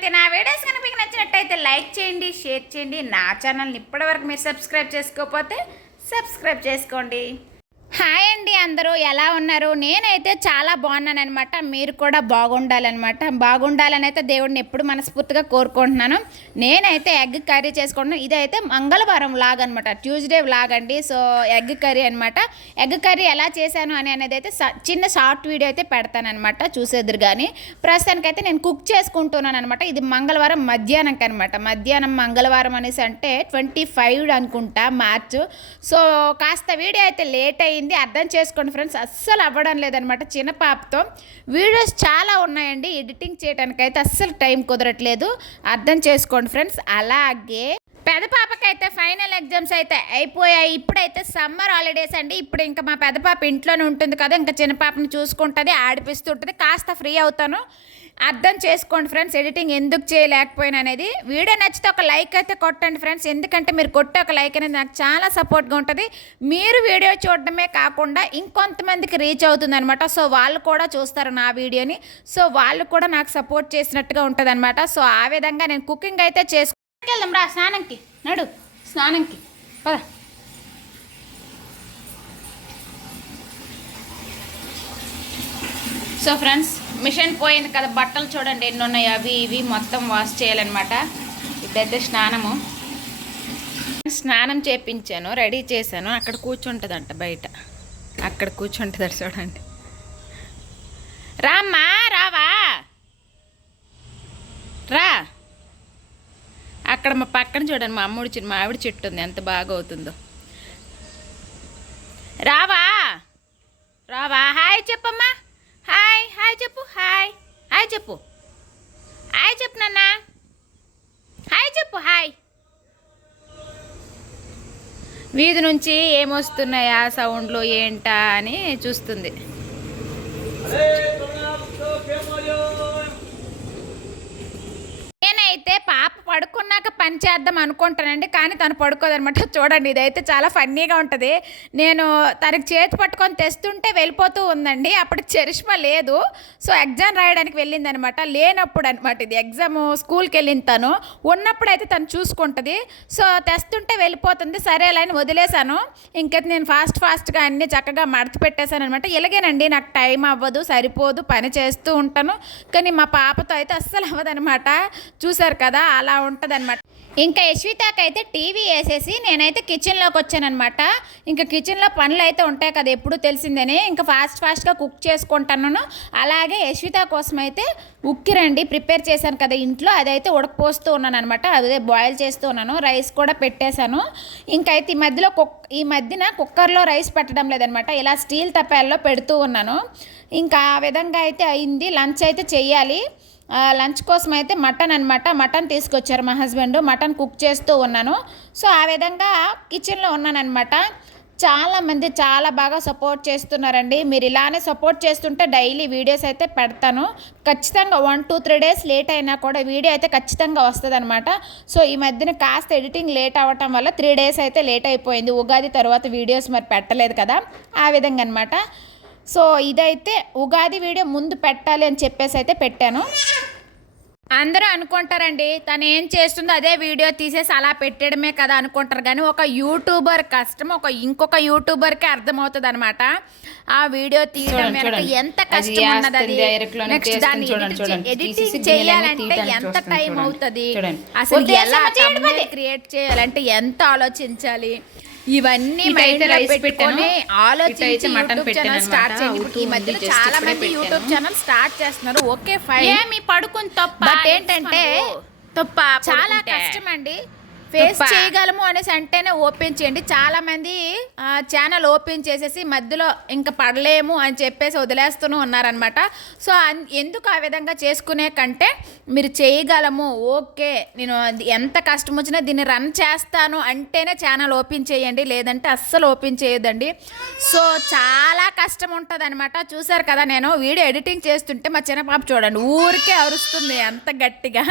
సంగతి. నా వీడియోస్ కనుక మీకు నచ్చినట్టయితే లైక్ చేయండి, షేర్ చేయండి. నా ఛానల్ని ఇప్పటివరకు మీరు సబ్స్క్రైబ్ చేసుకోకపోతే సబ్స్క్రైబ్ చేసుకోండి. హాయ్ అండి, అందరూ ఎలా ఉన్నారు? నేనైతే చాలా బాగున్నాను అనమాట. మీరు కూడా బాగుండాలని అయితే దేవుడిని ఎప్పుడు మనస్ఫూర్తిగా కోరుకుంటున్నాను. నేనైతే ఎగ్ కర్రీ చేసుకుంటున్నాను. ఇదైతే మంగళవారం వ్లాగ్ అనమాట, ట్యూస్డే వ్లాగ్ అండి. సో ఎగ్ కర్రీ అనమాట. ఎగ్ కర్రీ ఎలా చేశాను అనేది అయితే చిన్న షార్ట్ వీడియో అయితే పెడతానమాట, చూసేద్దరు. కానీ ప్రస్తుతానికైతే నేను కుక్ చేసుకుంటున్నాను అనమాట. ఇది మంగళవారం మధ్యాహ్నంకి అనమాట. మధ్యాహ్నం మంగళవారం అనేసి అంటే 25 అనుకుంటా మార్చ్. సో కాస్త వీడియో అయితే లేట్ అయ్యింది, అర్థం చేసుకోండి ఫ్రెండ్స్. అస్సలు అవ్వడం లేదనమాట చిన్న పాపతో. వీడియోస్ చాలా ఉన్నాయండి, ఎడిటింగ్ చేయడానికి అయితే అస్సలు టైం కుదరట్లేదు, అర్థం చేసుకోండి ఫ్రెండ్స్. అలాగే పెద్ద పాపకైతే ఫైనల్ ఎగ్జామ్స్ అయితే అయిపోయాయి. ఇప్పుడైతే సమ్మర్ హాలిడేస్ అండి. ఇప్పుడు ఇంకా మా పెద్ద పాప ఇంట్లోనే ఉంటుంది కదా, ఇంకా చిన్న పాపని చూసుకుంటుంది, ఆడిపిస్తుంటుంది. కాస్త ఫ్రీ అవుతాను, అర్థం చేసుకోండి ఫ్రెండ్స్. ఎడిటింగ్ ఎందుకు చేయలేకపోయినా అనేది. వీడియో నచ్చితే ఒక లైక్ అయితే కొట్టండి ఫ్రెండ్స్, ఎందుకంటే మీరు కొట్టే ఒక లైక్ అనేది నాకు చాలా సపోర్ట్గా ఉంటుంది. మీరు వీడియో చూడడమే కాకుండా ఇంకొంతమందికి రీచ్ అవుతుంది అనమాట. సో వాళ్ళు కూడా చూస్తారు నా వీడియోని, సో వాళ్ళు కూడా నాకు సపోర్ట్ చేసినట్టుగా ఉంటుంది అనమాట. సో ఆ విధంగా నేను కుకింగ్ అయితే వెళ్దాం రా, స్నానంకి నడు, స్నానంకి పద. సో ఫ్రెండ్స్, మిషన్ పోయింది కదా, బట్టలు చూడండి ఎన్ని ఉన్నాయి, అవి ఇవి మొత్తం వాష్ చేయాలన్నమాట. ఇదైతే స్నానం చేపించాను, రెడీ చేశాను. అక్కడ కూర్చుంటుందంట బయట, అక్కడ కూర్చుంటుంది చూడండి. రామ్మా, రావా, రా. అక్కడ మా పక్కన చూడండి, మా మామిడి చెట్టు ఉంది, ఎంత బాగా అవుతుందో. రావా, రావా, హాయ్ చెప్పమ్మా, హాయ్ హాయ్ చెప్పు, హాయ్ హాయ్ చెప్పు, హాయ్ చెప్పు నాన్న, హాయ్ చెప్పు, హాయ్. వీధి నుంచి ఏమొస్తున్నాయా సౌండ్లు ఏంటా అని చూస్తుంది. నేనైతే పాప పడుకున్నాక పని చేద్దాం అనుకుంటానండి, కానీ తను పడుకోదనమాట. చూడండి, ఇదైతే చాలా ఫన్నీగా ఉంటుంది. నేను తనకి చేతి పట్టుకొని తెస్తుంటే వెళ్ళిపోతూ ఉందండి. అప్పుడు చరిష్మా లేదు, సో ఎగ్జామ్ రాయడానికి వెళ్ళిందనమాట. లేనప్పుడు అనమాట ఇది ఎగ్జామ్, స్కూల్కి వెళ్ళింది. తను ఉన్నప్పుడు అయితే తను చూసుకుంటుంది. సో తెస్తుంటే వెళ్ళిపోతుంది, సరేలే అని వదిలేశాను. ఇంకా నేను ఫాస్ట్గా అన్నీ చక్కగా మడత పెట్టేశాను అనమాట. ఇలాగేనండి, నాకు టైం అవ్వదు, సరిపోదు, పని చేస్తూ ఉంటాను. కానీ మా పాపతో అయితే అస్సలు అవ్వదనమాట. చూసారు కదా, అలా ఉంటుంది అనమాట. ఇంకా యశ్వితాకైతే టీవీ వేసేసి నేనైతే కిచెన్లోకి వచ్చానమాట. ఇంకా కిచెన్లో పనులు అయితే ఉంటాయి కదా, ఎప్పుడు తెలిసిందని. ఇంకా ఫాస్ట్గా కుక్ చేసుకుంటాను. అలాగే యశ్విత కోసం అయితే ఉక్కిరండి ప్రిపేర్ చేశాను కదా ఇంట్లో, అదైతే ఉడకపోస్తూ ఉన్నాను అనమాట. అదే బాయిల్ చేస్తూ ఉన్నాను, రైస్ కూడా పెట్టేశాను. ఇంకైతే ఈ మధ్యన కుక్కర్లో రైస్ పెట్టడం లేదనమాట, ఇలా స్టీల్ తప్పాల్లో పెడుతూ ఉన్నాను. ఇంకా ఆ విధంగా అయితే అయింది. లంచ్ అయితే చెయ్యాలి. లంచ్ కోసం అయితే మటన్ అనమాట, మటన్ తీసుకొచ్చారు మా హస్బెండ్. మటన్ కుక్ చేస్తూ ఉన్నాను. సో ఆ విధంగా కిచెన్లో ఉన్నానమాట. చాలామంది చాలా బాగా సపోర్ట్ చేస్తున్నారండి. మీరు ఇలానే సపోర్ట్ చేస్తుంటే డైలీ వీడియోస్ అయితే పెడతాను. ఖచ్చితంగా 1-2-3 డేస్ లేట్ అయినా కూడా వీడియో అయితే ఖచ్చితంగా వస్తుంది అనమాట. సో ఈ మధ్యన కాస్త ఎడిటింగ్ లేట్ అవ్వటం వల్ల 3 డేస్ అయితే లేట్ అయిపోయింది. ఉగాది తర్వాత వీడియోస్ మరి పెట్టలేదు కదా, ఆ విధంగా అనమాట. సో ఇదైతే ఉగాది వీడియో ముందు పెట్టాలి అని చెప్పేసి అయితే పెట్టాను. అందరూ అనుకుంటారండి, తను ఏం చేస్తుందో అదే వీడియో తీసేసి అలా పెట్టడమే కదా అనుకుంటారు. కానీ ఒక యూట్యూబర్ కష్టం ఇంకొక యూట్యూబర్కే అర్థమవుతుంది అనమాట. ఆ వీడియో తీయడం ఎంత కష్టం ఉన్నది, నెక్స్ట్ దాన్ని ఎడిటింగ్ చేయాలంటే ఎంత టైం అవుతుంది, అసలు ఎలా క్రియేట్ చేయాలంటే ఎంత ఆలోచించాలి, ఇవన్నీ పెట్టుకొని ఆలోచించి యూట్యూబ్ ఛానల్ స్టార్ట్ చేయండి. ఈ మధ్య చాలా మంది యూట్యూబ్ ఛానల్ స్టార్ట్ చేస్తున్నారు. ఓకే ఫైన్, మీ పడుకుని తప్ప, బట్ ఏంటంటే చాలా కష్టం అండి. ఫేస్ చేయగలము అనేసి అంటేనే ఓపెన్ చేయండి. చాలామంది ఛానల్ ఓపెన్ చేసేసి మధ్యలో ఇంకా పడలేము అని చెప్పేసి వదిలేస్తూనే ఉన్నారనమాట. సో ఎందుకు ఆ విధంగా చేసుకునే కంటే మీరు చేయగలము, ఓకే నేను ఎంత కష్టం వచ్చినా దీన్ని రన్ చేస్తాను అంటేనే ఛానల్ ఓపెన్ చేయండి, లేదంటే అస్సలు ఓపెన్ చేయొద్దండి. సో చాలా కష్టం ఉంటుంది అనమాట. చూసారు కదా, నేను వీడియో ఎడిటింగ్ చేస్తుంటే మా చిన్న పాప చూడండి ఊరికే అరుస్తుంది అంత గట్టిగా.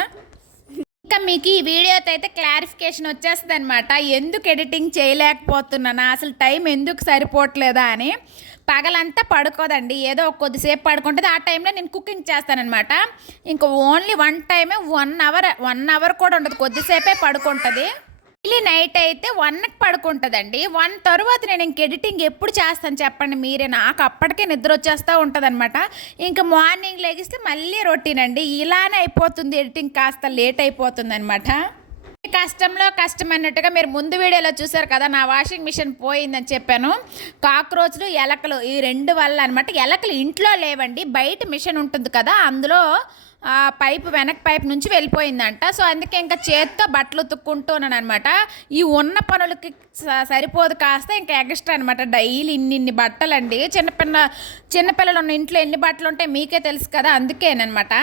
ఇంకా మీకు ఈ వీడియోతో అయితే క్లారిఫికేషన్ వచ్చేస్తుంది అనమాట, ఎందుకు ఎడిటింగ్ చేయలేకపోతున్నానా, అసలు టైం ఎందుకు సరిపోవట్లేదా అని. పగలంతా పడుకోదండి, ఏదో కొద్దిసేపు పడుకుంటుంది. ఆ టైంలో నేను కుకింగ్ చేస్తానన్నమాట. ఇంకా ఓన్లీ వన్ టైమే 1 అవర్ కూడా ఉండదు, కొద్దిసేపే పడుకుంటుంది. డైలీ నైట్ అయితే 1కి పడుకుంటుందండి. 1 తర్వాత నేను ఇంక ఎడిటింగ్ ఎప్పుడు చేస్తాను చెప్పండి మీరే, నాకు అప్పటికే నిద్ర వచ్చేస్తూ ఉంటుంది అనమాట. ఇంకా మార్నింగ్ లెగిస్తే మళ్ళీ రొటీన్ అండి, ఇలానే అయిపోతుంది ఎడిటింగ్, కాస్త లేట్ అయిపోతుంది అనమాట. కష్టంలో కష్టం అన్నట్టుగా మీరు ముందు వీడియోలో చూసారు కదా, నా వాషింగ్ మిషన్ పోయిందని చెప్పాను. కాక్రోచ్లు ఎలకలు ఈ 2 వల్ల అనమాట. ఎలకలు ఇంట్లో లేవండి, బయట మిషన్ ఉంటుంది కదా, అందులో పైపు వెనక పైపు నుంచి వెళ్ళిపోయిందంట. సో అందుకే ఇంకా చేత్తో బట్టలు ఉతుక్కుంటున్నాను అనమాట. ఈ ఉన్న పనులకి సరిపోదు, కాస్త ఇంకా ఎక్స్ట్రా అనమాట. డైలీ ఇన్ని బట్టలు అండి. చిన్నపిల్లలు ఉన్న ఇంట్లో ఎన్ని బట్టలు ఉంటాయి మీకే తెలుసు కదా, అందుకేనమాట.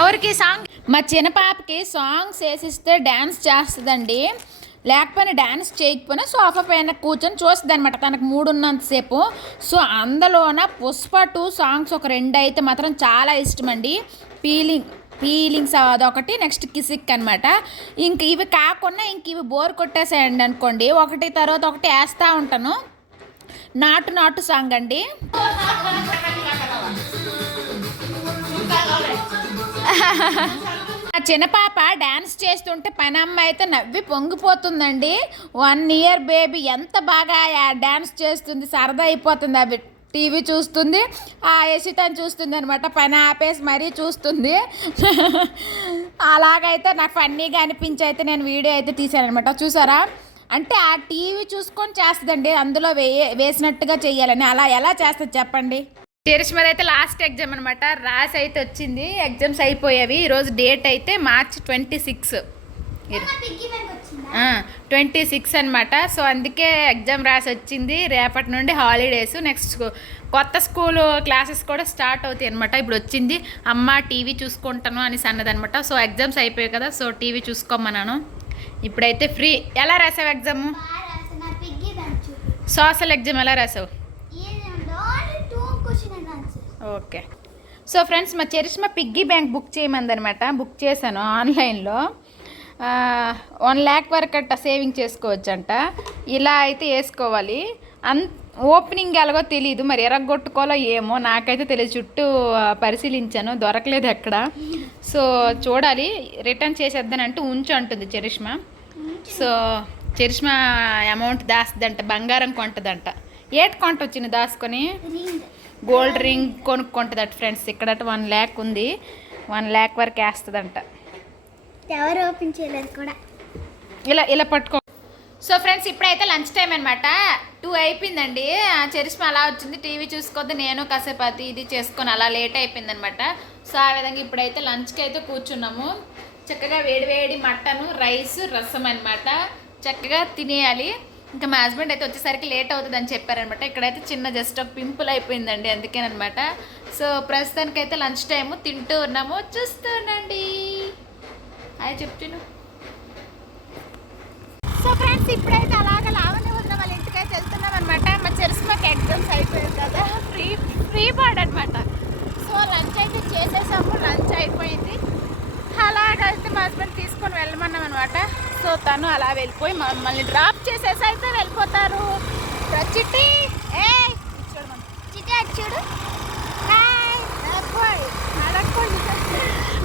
ఎవరికి సాంగ్, మా చిన్న పాపకి సాంగ్స్ వేసిస్తే డ్యాన్స్ చేస్తుందండి. లేకపోయినా డ్యాన్స్ చేయకపోయినా సోఫా పైన కూర్చొని చూస్తుంది అనమాట, తనకు మూడున్నంతసేపు. సో అందులోన పుష్ప 2 సాంగ్స్ ఒక 2 అయితే మాత్రం చాలా ఇష్టం అండి. ఫీలింగ్స్ అదొకటి, నెక్స్ట్ కిసిక్ అనమాట. ఇంక ఇవి కాకుండా ఇంక ఇవి బోర్ కొట్టేసాయండి అనుకోండి, ఒకటి తర్వాత ఒకటి వేస్తూ ఉంటాను. నాటు సాంగ్ అండి. ఆ చిన్న పాప డ్యాన్స్ చేస్తుంటే పని అమ్మాయి అయితే నవ్వి పొంగిపోతుందండి. 1 ఇయర్ బేబీ ఎంత బాగా డ్యాన్స్ చేస్తుంది, సరదా అయిపోతుంది. అవి టీవీ చూస్తుంది, ఆ యశితని చూస్తుంది అనమాట, పని ఆపేసి మరీ చూస్తుంది. అలాగైతే నాకు ఫన్నీగా అనిపించి అయితే నేను వీడియో అయితే తీసాను అనమాట. చూసారా, అంటే ఆ టీవీ చూసుకొని చేస్తుందండి, అందులో వేసినట్టుగా చెయ్యాలని. అలా ఎలా చేస్తుంది చెప్పండి. చరిష్మది అయితే లాస్ట్ ఎగ్జామ్ అనమాట, రాసి అయితే వచ్చింది, ఎగ్జామ్స్ అయిపోయేవి. ఈరోజు డేట్ అయితే March 26 అనమాట. సో అందుకే ఎగ్జామ్ రాసి వచ్చింది. రేపటి నుండి హాలిడేస్, నెక్స్ట్ కొత్త స్కూల్ క్లాసెస్ కూడా స్టార్ట్ అవుతాయి అనమాట. ఇప్పుడు వచ్చింది, అమ్మ టీవీ చూసుకుంటాను అనేసి అన్నదనమాట. సో ఎగ్జామ్స్ అయిపోయాయి కదా, సో టీవీ చూసుకోమన్నాను. ఇప్పుడైతే ఫ్రీ. ఎలా రాసావు ఎగ్జామ్? సోషల్ ఎగ్జామ్ ఎలా రాసావు? ఓకే. సో ఫ్రెండ్స్, మా చరిష్మా పిగ్గీ బ్యాంక్ బుక్ చేయమందనమాట. బుక్ చేశాను ఆన్లైన్లో. 1 lakh వరకు అట్ట సేవింగ్ చేసుకోవచ్చంట. ఇలా అయితే వేసుకోవాలి. ఓపెనింగ్ ఎలాగో తెలియదు, మరి ఎరగొట్టుకోవాలో ఏమో నాకైతే తెలియదు. చుట్టూ పరిశీలించాను, దొరకలేదు ఎక్కడ. సో చూడాలి, రిటర్న్ చేసేద్దానంటే ఉంచు అంటుంది చరిష్మా. సో చరిష్మా అమౌంట్ దాస్తుందంట, బంగారం కొంటదంట. ఏటి కొంట వచ్చింది దాచుకొని? గోల్డ్ రింగ్ కొనుక్కుంటుందట ఫ్రెండ్స్. ఇక్కడట 1 lakh ఉంది, 1 lakh వరకు వేస్తుందంట. ఎవరు ఓపెన్ చేయలేదు కూడా. ఇలా పట్టుకో. సో ఫ్రెండ్స్, ఇప్పుడైతే లంచ్ టైం అనమాట. 2 అయిపోయిందండి. చరిష్మా అలా వచ్చింది, టీవీ చూసుకోద్ది, నేను కాసేపు అది ఇది చేసుకొని అలా లేట్ అయిపోయిందనమాట. సో ఆ విధంగా ఇప్పుడైతే లంచ్కి అయితే కూర్చున్నాము. చక్కగా వేడివేడి మటను, రైస్, రసం అనమాట. చక్కగా తినేయాలి. ఇంకా మా హస్బెండ్ అయితే వచ్చేసరికి లేట్ అవుతుంది అని చెప్పారనమాట. ఇక్కడైతే చిన్న జస్ట్ ఒక పింపుల్ అయిపోయిందండి, అందుకేనమాట. సో ప్రస్తుతానికైతే లంచ్ టైము, తింటూ ఉన్నాము, చూస్తుండండి. అది చెప్తాను. సో ఫ్రెండ్స్, ఇప్పుడైతే అలాగ లావణ్య వదిన వాళ్ళ ఇంటికైతే వెళ్తున్నాం అనమాట. మా చరిష్మాకి ఎగ్జామ్స్ అయిపోయింది కదా, ఫ్రీ బర్డ్ అనమాట. సో లంచ్ అయితే చేసేసాము, లంచ్ అయిపోయింది. అలాగైతే మా హస్బెండ్ తీసుకొని వెళ్ళమన్నాం అనమాట. సో తను అలా వెళ్ళిపోయి మమ్మల్ని డ్రాప్ చేసేసి అయితే వెళ్ళిపోతారు. చిట్టి చూడు,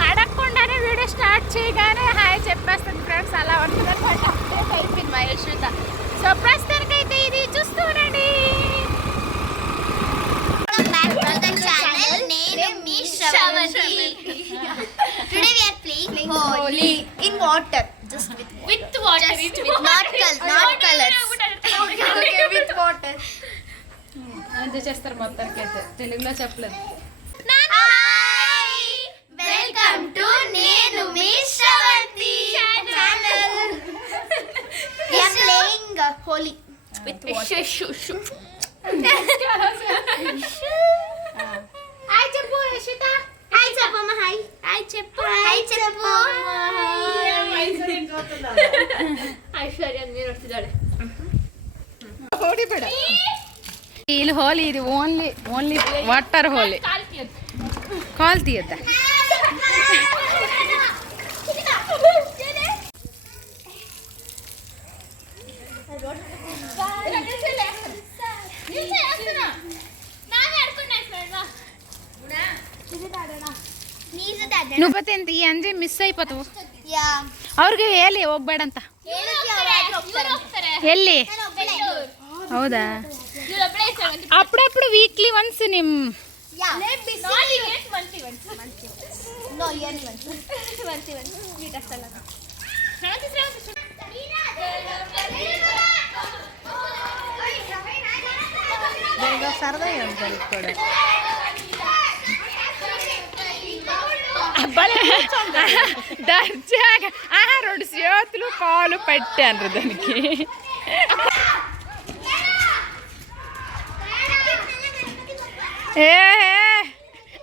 అడగకుండానే వీడియో స్టార్ట్ చేయగానే హాయ్ చెప్పేస్తుంది ఫ్రెండ్స్. అలా ఉంటుంది అనమాట. అప్డేట్ అయిపోయింది మా యశ్విత. సో ప్రస్తుతానికైతే ఇది చూస్తూనండి. Today we are playing Holi in water. Just with water. Just with not colors. Okay, with water. అంతే చేస్తారు మొత్తానికి అయితే, తెలుగులో చెప్పలేదు. Hi, welcome to నేను మీ Sravanthi channel. We are playing Holi with water. Hi చెప్పు. హాయ్ చెప్పు హాయ్ చెప్పు ఐశ్వర్య మీరు వస్తున్నాడు వీళ్ళు హోలీ ఇది ఓన్లీ వాటర్ హోలీ కాల్ తీయద్దా నువ్వు ಎಂತ ಈ ಅಂಜೆ ಮಿಸ್ ಆಯ್ಪತ್ತು ಅವ್ರಿಗೆ ಹೇಳಿ ಹೋಗ್ಬೇಡ ಅಂತ ಎಲ್ಲಿ ಹೌದಾ ಅప్పుಡప్పుడు ವೀಕ್ಲಿ ಒನ್ಸ್ ನಿಮ್ సరదా ఉంటుంది కూడా దర్జాగా 2 చేతులు కాలు పెట్టాను దానికి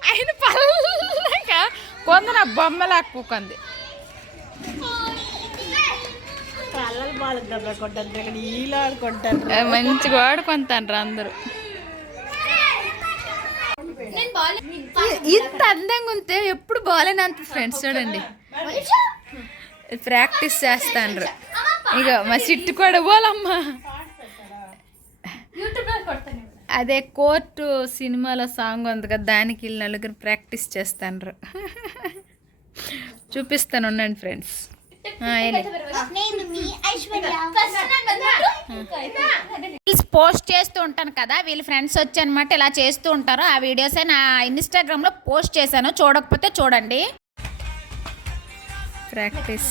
ఆయన పల్లగా కొందరు బొమ్మలా కూకుంది మంచిగా ఆడుకుంటారు అందరూ ఇంత అందంగా ఉంటే ఎప్పుడు బాగాలేనంత ఫ్రెండ్స్ చూడండి ప్రాక్టీస్ చేస్తాండ్రు ఇక మా సిట్టు కూడా పోలమ్మా అదే కోర్టు సినిమాలో సాంగ్ ఉంది కదా దానికి వీళ్ళు నలుగురు ప్రాక్టీస్ చేస్తాండ్రు చూపిస్తాను ఉండండి ఫ్రెండ్స్ పోస్ట్ చేస్తూ ఉంటాను కదా వీళ్ళ ఫ్రెండ్స్ వచ్చి అనమాట ఇలా చేస్తూ ఉంటారు ఆ వీడియోస్ నా ఇన్స్టాగ్రామ్లో పోస్ట్ చేశాను చూడకపోతే చూడండి ప్రాక్టీస్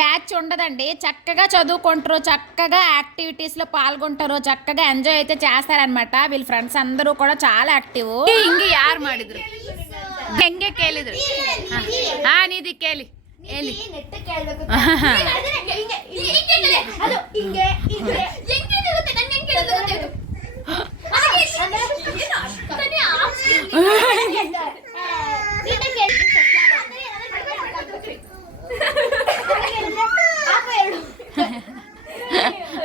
బ్యాచ్ ఉండదండి చక్కగా చదువుకుంటారు చక్కగా యాక్టివిటీస్లో పాల్గొంటారు చక్కగా ఎంజాయ్ అయితే చేస్తారనమాట వీళ్ళ ఫ్రెండ్స్ అందరూ కూడా చాలా యాక్టివ్ ఇంక యారు ಮಾಡಿದ್ರು ಹೆಂಗೆ ಕೇಳಿದ್ರು ನೀದಿ ಕೇಳಿ ಹೇಳಿ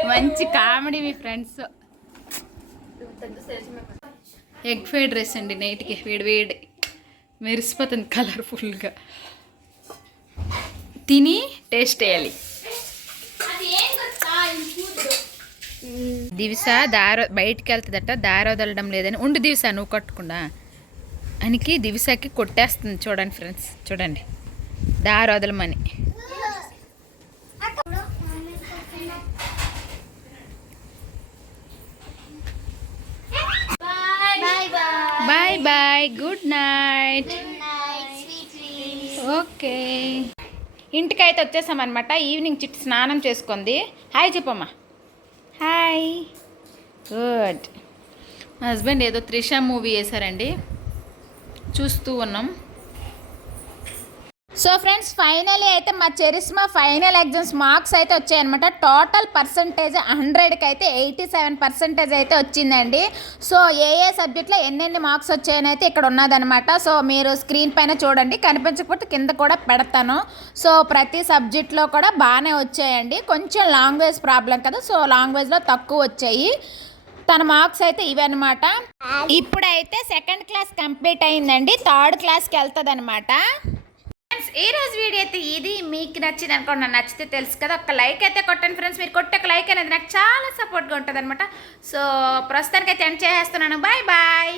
మంచి కామెడీ మీ ఫ్రెండ్స్ ఎగ్ ఫ్రైడ్ రైస్ అండి నైట్కి వేడి మెరిసిపోతుంది కలర్ఫుల్గా తిని టేస్ట్ వేయాలి దివిస బయటికి వెళ్తుందట దారి వదలడం లేదని ఉండు దివిస నువ్వు కట్టకుండా అనికి దివిసకి కొట్టేస్తుంది చూడండి ఫ్రెండ్స్ చూడండి దారి వదలమని bye bye good night okay ఇంటికైతే వచ్చేసామన్నమాట ఈవినింగ్ చిట్టి స్నానం చేసుకుంది హాయ్ చెప్పమ్మా హాయ్ గుడ్ మా హస్బెండ్ ఏదో త్రిష మూవీ వేశారండి చూస్తూ ఉన్నాం సో ఫ్రెండ్స్ ఫైనలీ అయితే మా చెరిస్మా ఫైనల్ ఎగ్జామ్స్ మార్క్స్ అయితే వచ్చాయన్నమాట టోటల్ పర్సంటేజ్ 100కి అయితే 87% అయితే వచ్చిందండి సో ఏ సబ్జెక్ట్లో ఎన్నెన్ని మార్క్స్ వచ్చాయని అయితే ఇక్కడ ఉన్నదనమాట సో మీరు స్క్రీన్ పైన చూడండి కనిపించకపోతే కింద కూడా పెడతాను సో ప్రతి సబ్జెక్ట్లో కూడా బాగానే వచ్చాయండి కొంచెం లాంగ్వేజ్ ప్రాబ్లం కదా సో లాంగ్వేజ్లో తక్కువ వచ్చాయి తన మార్క్స్ అయితే ఇవన్నమాట ఇప్పుడైతే 2nd క్లాస్ కంప్లీట్ అయిందండి 3rd క్లాస్కి వెళ్తుంది అనమాట ఈ రోజు వీడియో అయితే ఇది మీకు నచ్చింది అనుకోండి నచ్చితే తెలుసు కదా ఒక లైక్ అయితే కొట్టండి ఫ్రెండ్స్ మీరు కొట్టే ఒక లైక్ అనేది నాకు చాలా సపోర్ట్గా ఉంటుంది అనమాట సో ప్రస్తుతానికి అయితే ఎండ్ చేసేస్తున్నాను బాయ్ బాయ్